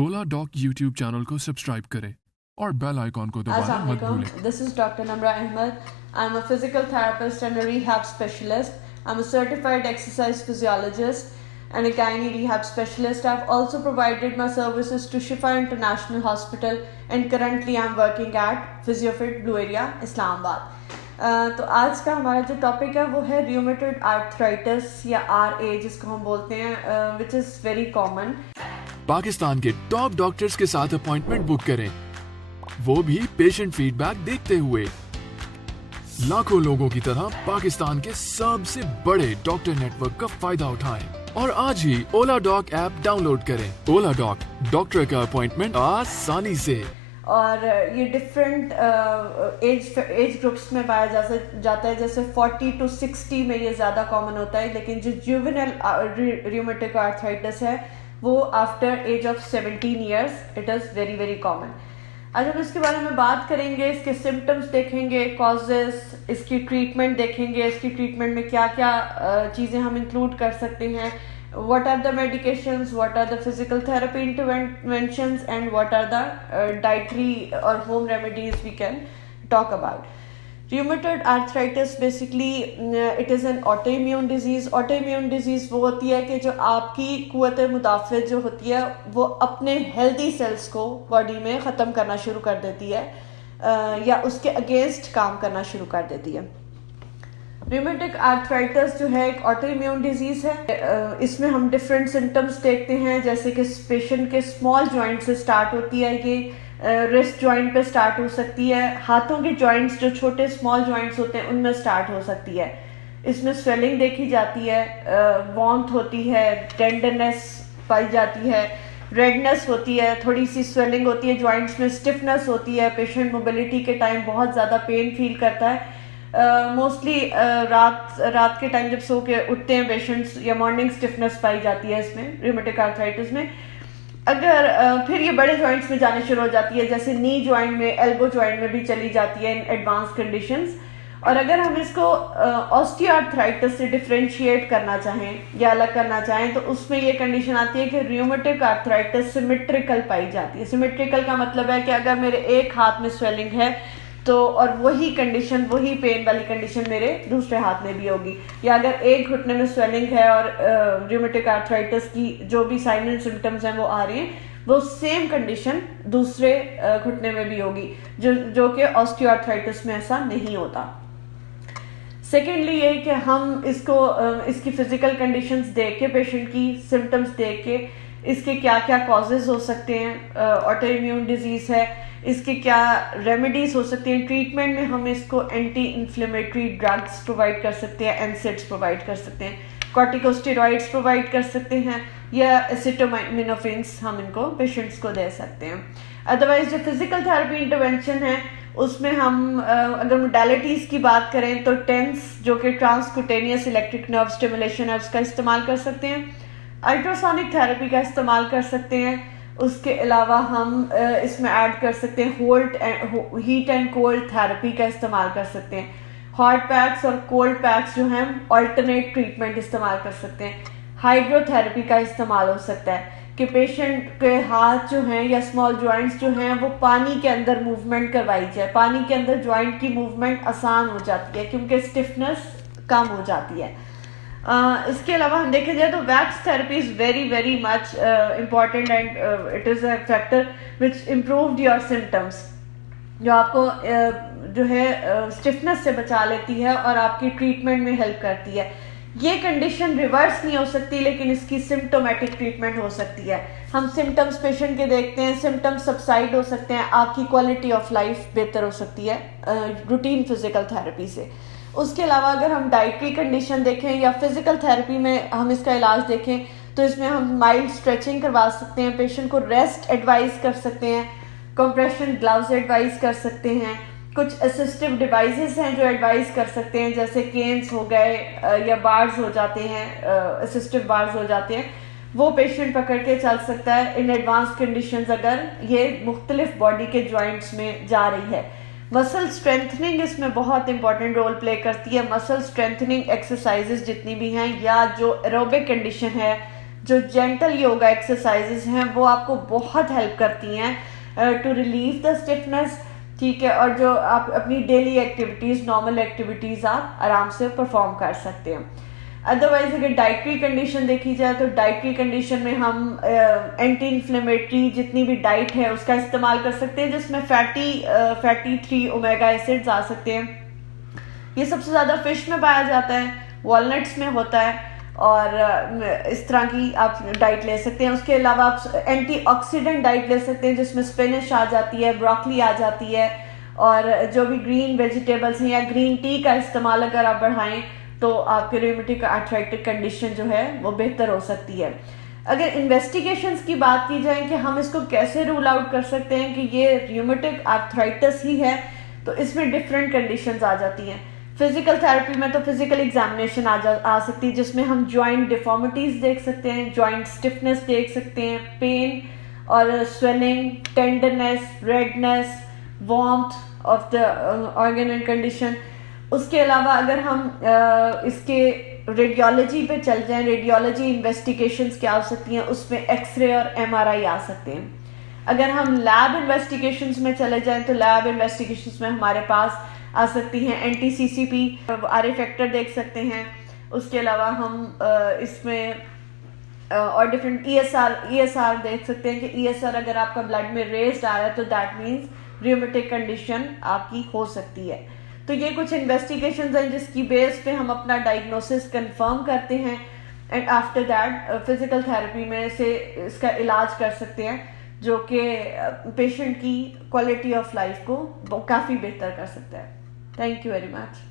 ओला dock YouTube channel को subscribe करें और बेल आइकॉन को दबाना मत भूलें। This is Dr. Namra Ahmed. I'm a physical therapist and a rehab specialist. I'm a certified exercise physiologist and a gynae rehab specialist. I've also provided my services to Shifa International Hospital and currently I'm working at PhysioFit Blue Area, Islamabad. तो आज का हमारा जो topic है वो है rheumatoid arthritis या RA जिसको हम बोलते हैं, which is very common. Pakistan के टॉप डॉक्टर्स के साथ अपॉइंटमेंट बुक करें, वो भी पेशेंट फीडबैक देखते हुए। लाखों लोगों की तरह पाकिस्तान के सबसे बड़े डॉक्टर नेटवर्क का फायदा उठाएं और आज ही ओला डॉक ऐप डाउनलोड करें। ओला डॉक, डॉक्टर का अपॉइंटमेंट आसानी से। और ये डिफरेंट एज ग्रुप्स में पाया जाता है, जैसे 40 to 60 में ये ज़्यादा कॉमन होता है, लेकिन जो जुवेनाइल रूमेटिक आर्थराइटिस है वो after age of 17 years it is very very common. आज हम इसके बारे में बात करेंगे, इसके सिम्टम्स देखेंगे, कॉजेस, इसकी ट्रीटमेंट देखेंगे, इसकी ट्रीटमेंट में क्या क्या चीज़ें हम इंक्लूड कर सकते हैं, what are the medications, what are the physical therapy interventions and what are the dietary or home remedies we can talk about. Rheumatoid arthritis basically it is an autoimmune disease. Autoimmune disease वो होती है कि जो आपकी क़ुव्वत मुदाफ़िअत जो होती है वो अपने हेल्दी सेल्स को बॉडी में ख़त्म करना शुरू कर देती है या उसके अगेंस्ट काम करना शुरू कर देती है। रूमेटिक आर्थराइटिस जो है एक ऑटोइम्यून डिजीज़ है। इसमें हम डिफरेंट सिम्टम्स देखते हैं, जैसे कि पेशेंट के स्मॉल जॉइंट से स्टार्ट होती है, ये रिस्ट जॉइंट पे स्टार्ट हो सकती है, हाथों के जॉइंट्स जो छोटे स्मॉल जॉइंट्स होते हैं उनमें स्टार्ट हो सकती है। इसमें स्वेलिंग देखी जाती है, वॉर्मथ होती है, टेंडरनेस पाई जाती है, रेडनेस होती है, थोड़ी सी स्वेलिंग होती है जॉइंट्स में, स्टिफनेस होती है, पेशेंट मोबिलिटी के टाइम बहुत ज़्यादा पेन फील करता है। मोस्टली रात के टाइम जब सो के उठते हैं पेशेंट्स या मॉर्निंग स्टिफनेस पाई जाती है इसमें रूमेटिक आर्थराइटिस में। अगर फिर ये बड़े जॉइंट्स में जाने शुरू हो जाती है, जैसे नी जॉइंट में, एल्बो जॉइंट में भी चली जाती है इन एडवांस कंडीशंस। और अगर हम इसको ऑस्टियोआर्थराइटिस से डिफरेंशिएट करना चाहें या अलग करना चाहें तो उसमें ये कंडीशन आती है कि रूमेटिक आर्थराइटिस सिमेट्रिकल पाई जाती है। सिमेट्रिकल का मतलब है कि अगर मेरे एक हाथ में स्वेलिंग है तो और वही कंडीशन, वही पेन वाली कंडीशन मेरे दूसरे हाथ में भी होगी, या अगर एक घुटने में स्वेलिंग है और रूमेटिक आर्थराइटिस की जो भी साइन एंड सिम्टम्स हैं वो आ रही हैं, वो सेम कंडीशन दूसरे घुटने में भी होगी, जो कि ऑस्टियोआर्थराइटिस में ऐसा नहीं होता। सेकेंडली ये कि हम इसकी फिजिकल कंडीशंस देख के, पेशेंट की सिम्टम्स देख के इसके क्या क्या कॉजेज हो सकते हैं, ऑटोइम्यून डिजीज़ है, इसके क्या रेमेडीज हो सकती हैं। ट्रीटमेंट में हम इसको एंटी इन्फ्लेमेटरी ड्रग्स प्रोवाइड कर सकते हैं, एनसेड्स प्रोवाइड कर सकते हैं, कॉर्टिकोस्टेरॉइड्स प्रोवाइड कर सकते हैं, या एसिटामिनोफेन हम इनको पेशेंट्स को दे सकते हैं। अदरवाइज जो फिजिकल थेरेपी इंटरवेंशन है उसमें हम अगर मोडालिटीज़ की बात करें तो टेंस जो कि ट्रांसक्यूटेनियस इलेक्ट्रिक नर्व स्टिमुलेशन है उसका इस्तेमाल कर सकते हैं, अल्ट्रासोनिक थेरेपी का इस्तेमाल कर सकते हैं। उसके अलावा हम इसमें ऐड कर सकते हैं हीट एंड कोल्ड थेरेपी का इस्तेमाल कर सकते हैं। हॉट पैक्स और कोल्ड पैक्स जो हैं ऑल्टरनेट ट्रीटमेंट इस्तेमाल कर सकते हैं। हाइड्रोथेरेपी का इस्तेमाल हो सकता है कि पेशेंट के हाथ जो हैं या स्मॉल जॉइंट्स जो हैं वो पानी के अंदर मूवमेंट करवाई जाए, पानी के अंदर जॉइंट की मूवमेंट आसान हो जाती है क्योंकि स्टिफनेस कम हो जाती है। इसके अलावा हम देखे जाए तो wax therapy is very very much important and it is a factor which improved your symptoms, जो आपको जो है स्टिफनेस से बचा लेती है और आपकी ट्रीटमेंट में हेल्प करती है। ये कंडीशन रिवर्स नहीं हो सकती लेकिन इसकी सिम्टोमेटिक ट्रीटमेंट हो सकती है। हम सिम्टम्स पेशेंट के देखते हैं, सिम्टम्स सबसाइड हो सकते हैं, आपकी क्वालिटी ऑफ लाइफ बेहतर हो सकती है रूटीन फिजिकल थेरेपी से। उसके अलावा अगर हम डाइटरी कंडीशन देखें या फिजिकल थेरेपी में हम इसका इलाज देखें तो इसमें हम माइल्ड स्ट्रेचिंग करवा सकते हैं, पेशेंट को रेस्ट एडवाइस कर सकते हैं, कंप्रेशन ग्लव्स एडवाइस कर सकते हैं, कुछ असिस्टिव डिवाइसेस हैं जो एडवाइस कर सकते हैं, जैसे केन्स हो गए या बार्स हो जाते हैं, असिस्टिव बार्स हो जाते हैं, वो पेशेंट पकड़ के चल सकता है इन एडवांस कंडीशंस अगर ये मुख्तलिफ बॉडी के जॉइंट्स में जा रही है। मसल स्ट्रेंथनिंग इसमें बहुत इंपॉर्टेंट रोल प्ले करती है। मसल स्ट्रेंथनिंग एक्सरसाइजेज जितनी भी हैं या जो एरोबिक कंडीशन है जो जेंटल योगा एक्सरसाइजेज हैं वो आपको बहुत हेल्प करती हैं टू रिलीव द स्टिफनेस, ठीक है। और जो आप अपनी डेली एक्टिविटीज़, नॉर्मल एक्टिविटीज़ आप आराम से परफॉर्म कर सकते हैं। अदरवाइज अगर डाइटरी कंडीशन देखी जाए तो डाइटरी कंडीशन में हम एंटी इन्फ्लेमेटरी जितनी भी डाइट है उसका इस्तेमाल कर सकते हैं, जिसमें फैटी 3 ओमेगा एसिड्स आ सकते हैं। ये सबसे ज़्यादा फिश में पाया जाता है, वॉलनट्स में होता है, और इस तरह की आप डाइट ले सकते हैं। उसके अलावा आप एंटीऑक्सीडेंट डाइट ले सकते हैं, जिसमें स्पिनच आ जाती है, ब्रोकली आ जाती है, और जो भी ग्रीन वेजिटेबल्स हैं, या ग्रीन टी का इस्तेमाल अगर आप बढ़ाएं तो आपके रूमेटिक आर्थराइटिक कंडीशन जो है वो बेहतर हो सकती है। अगर इन्वेस्टिगेशंस की बात की जाए कि हम इसको कैसे रूल आउट कर सकते हैं कि ये रूमेटिक आर्थराइटिस ही है, तो इसमें डिफरेंट कंडीशंस आ जाती हैं। फिजिकल थेरेपी में तो फिजिकल एग्जामिनेशन आ सकती है, जिसमें हम जॉइंट डिफॉर्मिटीज़ देख सकते हैं, जॉइंट स्टिफनेस देख सकते हैं, पेन और swelling, tenderness, redness, warmth of the organ and condition. उसके अलावा अगर हम इसके रेडियोलॉजी पे चल जाएं, रेडियोलॉजी इन्वेस्टिगेशंस क्या हो सकती हैं, उसमें एक्सरे और एमआरआई आ सकते हैं। अगर हम लैब इन्वेस्टिगेशंस में चले जाएं तो लैब इन्वेस्टिगेशंस में हमारे पास आ सकती हैं एंटी-सीसीपी, आरए फैक्टर देख सकते हैं। उसके अलावा हम इसमें और डिफरेंट ईएसआर देख सकते हैं कि ईएसआर अगर आपका ब्लड में रेज्ड आ रहा है तो दैट मीन्स रूमेटिक कंडीशन आपकी हो सकती है। तो ये कुछ इन्वेस्टिगेशंस हैं जिसकी बेस पे हम अपना डायग्नोसिस कंफर्म करते हैं, and after that physical therapy में से इसका इलाज कर सकते हैं, जो कि पेशेंट की क्वालिटी ऑफ लाइफ को काफ़ी बेहतर कर सकता है। Thank you very much.